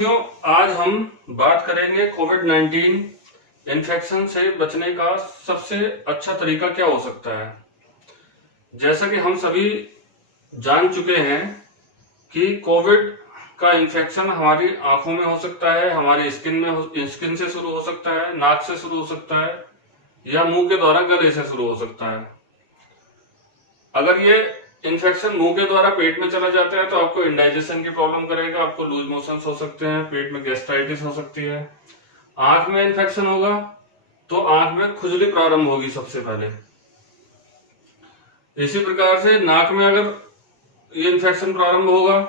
क्यों आज हम बात करेंगे कोविड-19 इन्फेक्शन से बचने का सबसे अच्छा तरीका क्या हो सकता है। जैसा कि हम सभी जान चुके हैं कि कोविड का इन्फेक्शन हमारी आंखों में हो सकता है, हमारी स्किन से शुरू हो सकता है, नाक से शुरू हो सकता है या मुंह के द्वारा गले से शुरू हो सकता है। अगर ये इन्फेक्शन मुंह के द्वारा पेट में चला जाता है तो आपको इंडाइजेशन की प्रॉब्लम करेगा, आपको लूज मोशंस हो सकते हैं, पेट में गैस्ट्राइटिस हो सकती है। आंख में इन्फेक्शन होगा तो आंख में खुजली प्रारंभ होगी सबसे पहले। इसी प्रकार से नाक में अगर ये इन्फेक्शन प्रारंभ होगा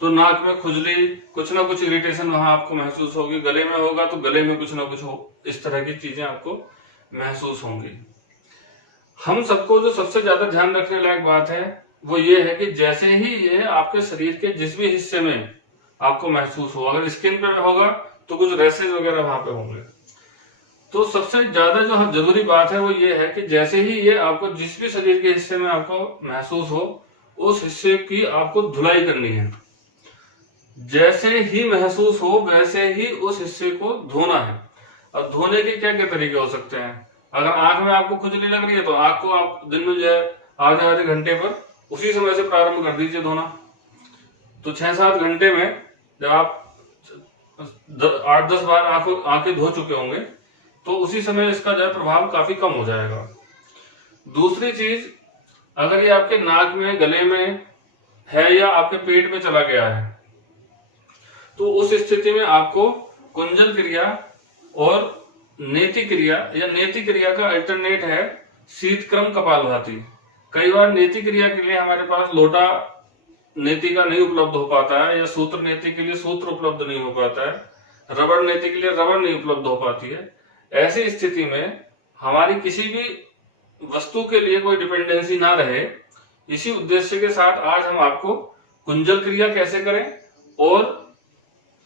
तो नाक में खुजली, कुछ ना कुछ इरिटेशन वहां आपको महसूस होगी। गले में होगा तो गले में कुछ ना कुछ हो, इस तरह की चीजें आपको महसूस होंगी। हम सबको जो सबसे ज्यादा ध्यान रखने लायक बात है वो ये है कि जैसे ही ये आपके शरीर के जिस भी हिस्से में आपको महसूस हो, अगर स्किन पे होगा तो कुछ रैसेज वगैरह वहां पे होंगे। तो सबसे ज्यादा जो जरूरी बात है वो ये है कि जैसे ही ये आपको जिस भी शरीर के हिस्से में आपको महसूस हो, उस हिस्से की आपको धुलाई करनी है। जैसे ही महसूस हो वैसे ही उस हिस्से को धोना है। और धोने के क्या क्या तरीके हो सकते हैं। अगर आंख में आपको खुजली लग रही है तो आंख को आप दिन में जो है आधे आधे घंटे पर उसी समय से प्रारंभ कर दीजिए धोना। तो 6-7 घंटे में जब आप 8-10 बार आंखें धो चुके होंगे तो उसी समय इसका जो है प्रभाव काफी कम हो जाएगा। दूसरी चीज, अगर ये आपके नाक में, गले में है या आपके पेट में चला गया है तो उस स्थिति में आपको कुंजल क्रिया और नेति क्रिया या नेति क्रिया का अल्टरनेट है शीतक्रम कपालभाति। कई बार नेति क्रिया के लिए हमारे पास लोटा नेति का नहीं उपलब्ध हो पाता है या सूत्र नेति के लिए सूत्र उपलब्ध नहीं हो पाता है, रबड़ नेति के लिए रबड़ नहीं उपलब्ध हो पाती है। ऐसी स्थिति में हमारी किसी भी वस्तु के लिए कोई डिपेंडेंसी ना रहे, इसी उद्देश्य के साथ आज हम आपको कुंजल क्रिया कैसे करें और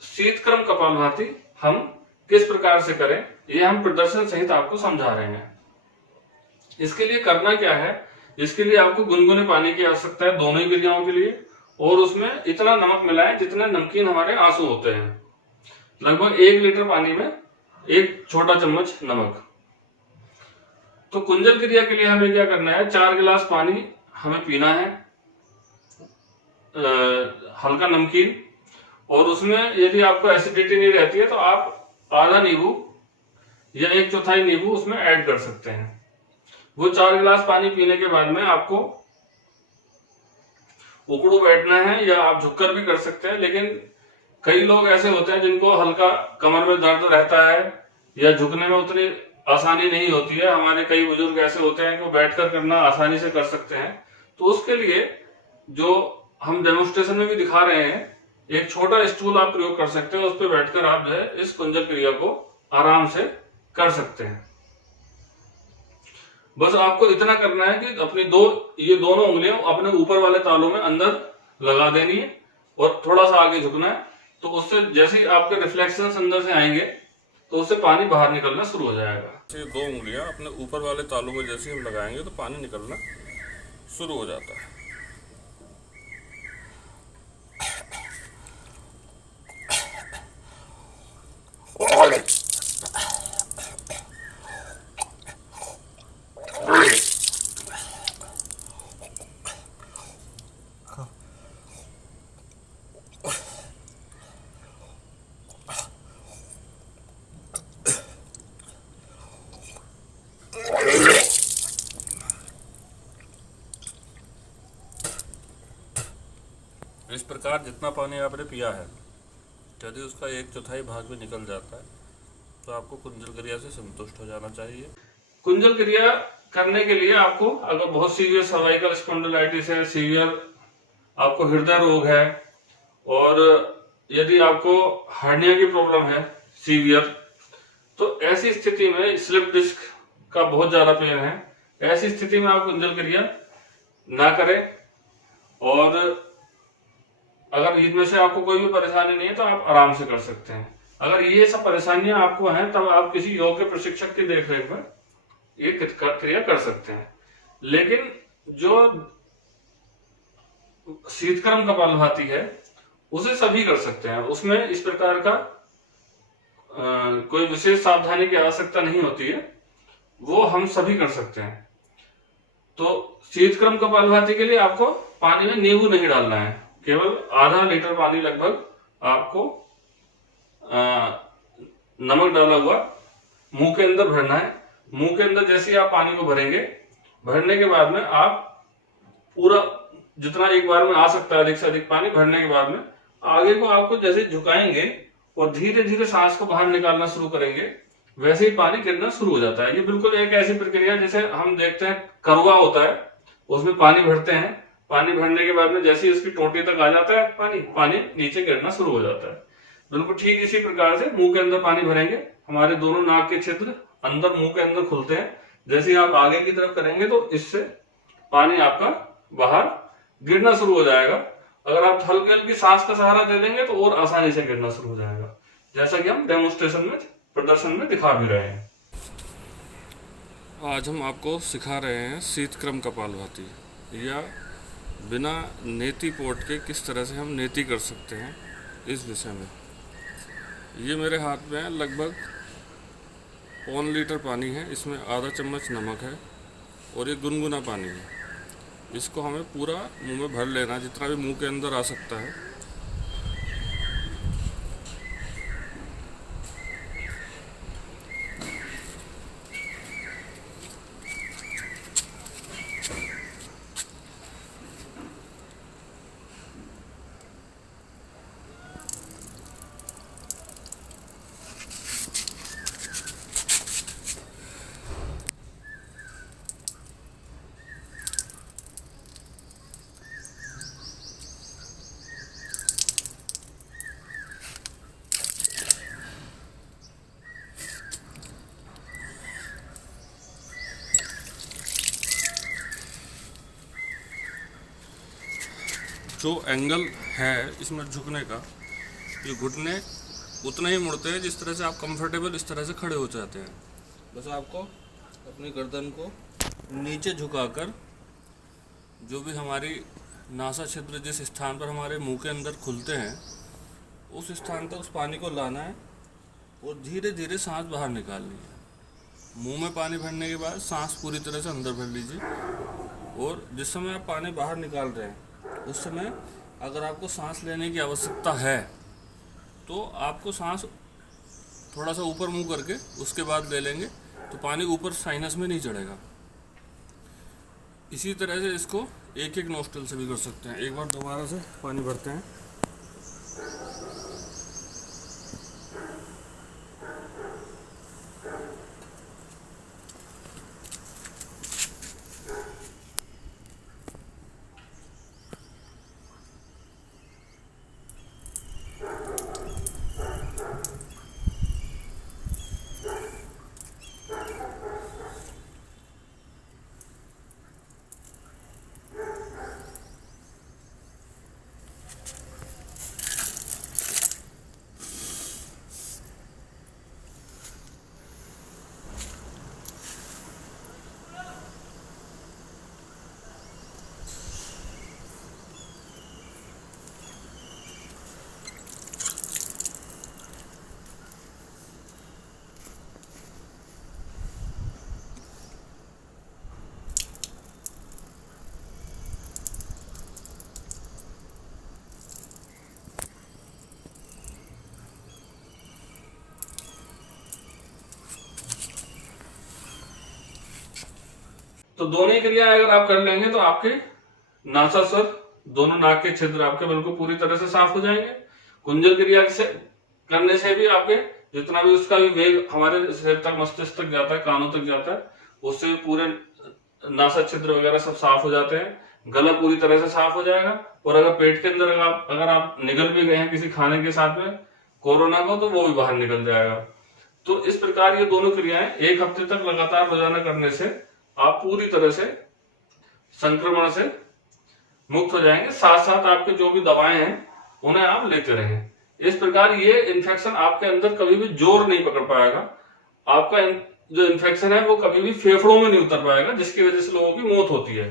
शीतक्रम कपालभाति हम किस प्रकार से करें, ये हम प्रदर्शन सहित आपको समझा रहे हैं। इसके लिए करना क्या है, इसके लिए आपको गुनगुने पानी की आवश्यकता है दोनों ही क्रियाओं के लिए, और उसमें इतना नमक मिलाएं जितने नमकीन हमारे आंसू होते हैं। लगभग 1 लीटर पानी में 1 छोटा चम्मच नमक। तो कुंजल क्रिया के लिए हमें क्या करना है, 4 गिलास पानी हमें पीना है, हल्का नमकीन, और उसमें यदि आपको एसिडिटी नहीं रहती है तो आप आधा नींबू या 1/4 नींबू उसमें ऐड कर सकते हैं। वो 4 गिलास पानी पीने के बाद में आपको उकड़ू बैठना है या आप झुककर भी कर सकते हैं। लेकिन कई लोग ऐसे होते हैं जिनको हल्का कमर में दर्द रहता है या झुकने में उतनी आसानी नहीं होती है। हमारे कई बुजुर्ग ऐसे होते हैं कि बैठकर करना आसानी से कर सकते हैं। तो उसके लिए जो हम डेमोन्स्ट्रेशन में भी दिखा रहे हैं, एक छोटा स्टूल आप प्रयोग कर सकते हैं, उस पर बैठकर आप जो है इस कुंजल क्रिया को आराम से कर सकते हैं। बस आपको इतना करना है कि अपनी ये दोनों उंगलियां अपने ऊपर वाले तालू में अंदर लगा देनी है और थोड़ा सा आगे झुकना है। तो उससे जैसे ही आपके रिफ्लेक्शंस अंदर से आएंगे तो उससे पानी बाहर निकलना शुरू हो जाएगा। ये 2 उंगलियां अपने ऊपर वाले तालू में जैसे हम लगाएंगे तो पानी निकलना शुरू हो जाता है। इस प्रकार जितना पानी आपने पिया है, यदि उसका 1/4 भाग भी निकल जाता है तो आपको कुंजल क्रिया से संतुष्ट हो जाना चाहिए। कुंजल क्रिया करने के लिए आपको, अगर बहुत सीवियर सर्वाइकल स्पॉन्डिलाइटिस है, सीवियर आपको हृदय रोग है, और यदि आपको हार्निया की प्रॉब्लम है सीवियर, तो ऐसी स्थिति में स्लिप डिस्क का बहुत ज्यादा पेन है, ऐसी स्थिति में आप कुंजल क्रिया ना करें। और अगर इनमें से आपको कोई भी परेशानी नहीं है तो आप आराम से कर सकते हैं। अगर ये सब परेशानियां आपको हैं तब आप किसी योग के प्रशिक्षक की देखरेख में ये क्रिया कर सकते हैं। लेकिन जो शीतक्रम कपालभाति है उसे सभी कर सकते हैं। उसमें इस प्रकार का कोई विशेष सावधानी की आवश्यकता नहीं होती है, वो हम सभी कर सकते हैं। तो शीतक्रम कपालभाति के लिए आपको पानी में नींबू नहीं डालना है, केवल आधा लीटर पानी लगभग आपको नमक डाला हुआ मुंह के अंदर भरना है। मुंह के अंदर जैसे ही आप पानी को भरेंगे, भरने के बाद में आप पूरा जितना एक बार में आ सकता है अधिक से अधिक पानी भरने के बाद में आगे को आपको जैसे झुकाएंगे और धीरे धीरे सांस को बाहर निकालना शुरू करेंगे, वैसे ही पानी गिरना शुरू हो जाता है। ये बिल्कुल एक ऐसी प्रक्रिया जैसे हम देखते हैं करवा होता है, उसमें पानी भरते हैं, पानी भरने के बाद में जैसे ही उसकी टोटी तक आ जाता है पानी नीचे गिरना शुरू हो जाता है। बिल्कुल ठीक इसी प्रकार से मुंह के अंदर पानी भरेंगे, हमारे दोनों नाक के छिद्र अंदर मुंह के अंदर खुलते हैं। जैसे ही आप आगे की तरफ करेंगे तो इससे पानी आपका बाहर गिरना शुरू हो जाएगा। अगर आप हल्की हल्की सांस का सहारा दे देंगे तो और आसानी से गिरना शुरू हो जाएगा, जैसा कि हम डेमोन्स्ट्रेशन में प्रदर्शन में दिखा भी रहे हैं। आज हम आपको सिखा रहे हैं शीतक्रम कपालभाति, या बिना नेति पोट के किस तरह से हम नेति कर सकते हैं, इस विषय में। ये मेरे हाथ में लगभग 1 लीटर पानी है, इसमें आधा चम्मच नमक है और ये गुनगुना पानी है। इसको हमें पूरा मुंह में भर लेना, जितना भी मुंह के अंदर आ सकता है। जो एंगल है इसमें झुकने का, ये घुटने उतना ही मुड़ते हैं जिस तरह से आप कंफर्टेबल इस तरह से खड़े हो जाते हैं। बस आपको अपनी गर्दन को नीचे झुकाकर जो भी हमारी नासा छिद्र जिस स्थान पर हमारे मुंह के अंदर खुलते हैं उस स्थान तक उस पानी को लाना है और धीरे धीरे सांस बाहर निकालनी है। मुंह में पानी भरने के बाद सांस पूरी तरह से अंदर भर लीजिए, और जिस समय आप पानी बाहर निकाल रहे हैं उस समय अगर आपको सांस लेने की आवश्यकता है तो आपको सांस थोड़ा सा ऊपर मुंह करके उसके बाद ले लेंगे, तो पानी ऊपर साइनस में नहीं चढ़ेगा। इसी तरह से इसको एक एक नोस्ट्रल से भी कर सकते हैं। एक बार दोबारा से पानी भरते हैं। तो दोनों ही क्रिया अगर आप कर लेंगे तो आपके नासास्वर, दोनों नाक के छिद्र आपके बिल्कुल पूरी तरह से साफ हो जाएंगे। कुंजल क्रिया से करने से भी आपके जितना भी उसका भी वेग हमारे शरीर तक, मस्तिष्क तक जाता है, कानों तक जाता है, उससे पूरे नासा छिद्र वगैरह सब साफ हो जाते हैं। गला पूरी तरह से साफ हो जाएगा। और अगर पेट के अंदर अगर आप निगल भी गए हैं किसी खाने के साथ में कोरोना को, तो वो भी बाहर निकल जाएगा। तो इस प्रकार ये दोनों क्रियाएं 1 हफ्ते तक लगातार रोजाना करने से आप पूरी तरह से संक्रमण से मुक्त हो जाएंगे। साथ साथ आपके जो भी दवाएं हैं उन्हें आप लेते रहें। इस प्रकार ये इन्फेक्शन आपके अंदर कभी भी जोर नहीं पकड़ पाएगा। आपका जो इन्फेक्शन है वो कभी भी फेफड़ों में नहीं उतर पाएगा, जिसकी वजह से लोगों की मौत होती है।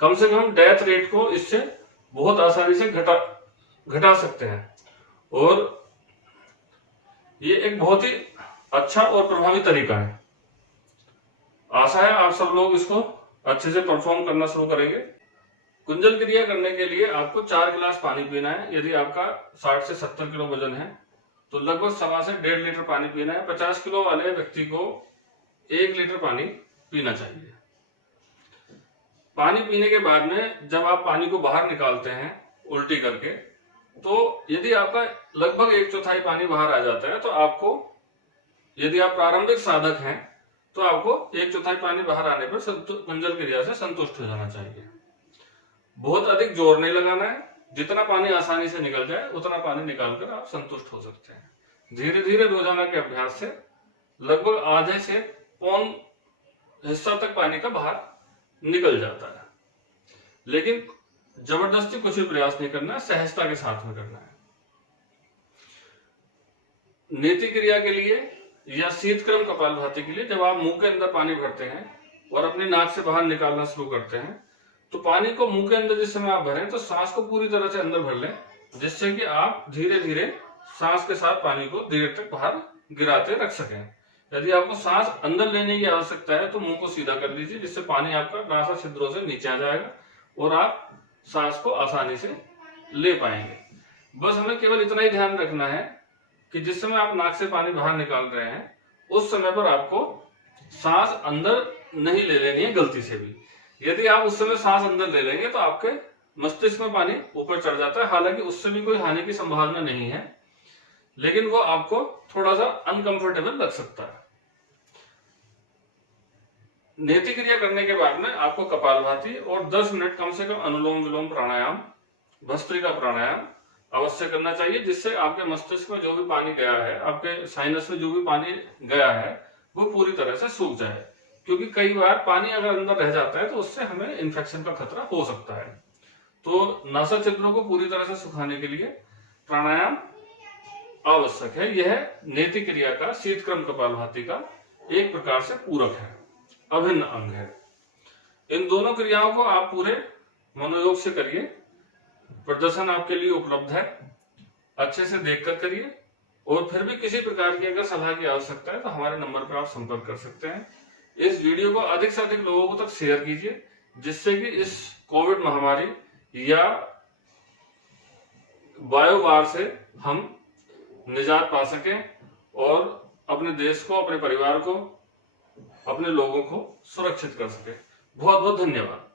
कम से कम डेथ रेट को इससे बहुत आसानी से घटा सकते हैं। और ये एक बहुत ही अच्छा और प्रभावी तरीका है। आशा है आप सब लोग इसको अच्छे से परफॉर्म करना शुरू करेंगे। कुंजल क्रिया करने के लिए आपको 4 गिलास पानी पीना है। यदि आपका 60 से 70 किलो वजन है तो लगभग 1.25 से 1.5 लीटर पानी पीना है। 50 किलो वाले व्यक्ति को 1 लीटर पानी पीना चाहिए। पानी पीने के बाद में जब आप पानी को बाहर निकालते हैं उल्टी करके, तो यदि आपका लगभग 1/4 पानी बाहर आ जाता है तो आपको, यदि आप प्रारंभिक साधक हैं तो आपको 1/4 पानी बाहर आने पर कुंजल क्रिया से संतुष्ट हो जाना चाहिए। बहुत अधिक जोर नहीं लगाना है, जितना पानी आसानी से निकल जाए उतना पानी निकालकर आप संतुष्ट हो सकते हैं। धीरे धीरे रोजाना के अभ्यास से लगभग आधे से पौन हिस्सा तक पानी का बाहर निकल जाता है। लेकिन जबरदस्ती कुछ भी प्रयास नहीं करना है, सहजता के साथ में करना है। नेति क्रिया के लिए या शीतक्रम कपालभाति के लिए जब आप मुंह के अंदर पानी भरते हैं और अपनी नाक से बाहर निकालना शुरू करते हैं, तो पानी को मुंह के अंदर जिस समय आप भरें तो सांस को पूरी तरह से अंदर भर लें, जिससे कि आप धीरे धीरे सांस के साथ पानी को देर तक बाहर गिराते रख सकें। यदि आपको सांस अंदर लेने की आवश्यकता है तो मुंह को सीधा कर लीजिए, जिससे पानी आपका नासा छिद्रों से नीचे आ जाएगा और आप सांस को आसानी से ले पाएंगे। बस हमें केवल इतना ही ध्यान रखना है कि जिस समय आप नाक से पानी बाहर निकाल रहे हैं उस समय पर आपको सांस अंदर नहीं ले लेनी है गलती से भी। यदि आप उस समय सांस अंदर ले लेंगे तो आपके मस्तिष्क में पानी ऊपर चढ़ जाता है। हालांकि उससे भी कोई हानि की संभावना नहीं है, लेकिन वो आपको थोड़ा सा अनकंफर्टेबल लग सकता है। नेति क्रिया करने के बाद में आपको कपालभाति और 10 मिनट कम से कम अनुलोम विलोम प्राणायाम, भस्त्रिका प्राणायाम अवश्य करना चाहिए, जिससे आपके मस्तिष्क में जो भी पानी गया है, आपके साइनस में जो भी पानी गया है, वो पूरी तरह से सूख जाए। क्योंकि कई बार पानी अगर अंदर रह जाता है तो उससे हमें इन्फेक्शन का खतरा हो सकता है। तो नासा छिद्रों को पूरी तरह से सुखाने के लिए प्राणायाम आवश्यक है। यह नेति क्रिया का, शीतक्रम कपालभाति का एक प्रकार से पूरक है, अभिन्न अंग है। इन दोनों क्रियाओं को आप पूरे मनोयोग से करिए। प्रदर्शन आपके लिए उपलब्ध है, अच्छे से देखकर करिए। और फिर भी किसी प्रकार की अगर सलाह की आवश्यकता है तो हमारे नंबर पर आप संपर्क कर सकते हैं। इस वीडियो को अधिक से अधिक लोगों तक शेयर कीजिए, जिससे कि इस कोविड महामारी या बायोवार से हम निजात पा सकें और अपने देश को, अपने परिवार को, अपने लोगों को सुरक्षित कर सकें। बहुत बहुत धन्यवाद।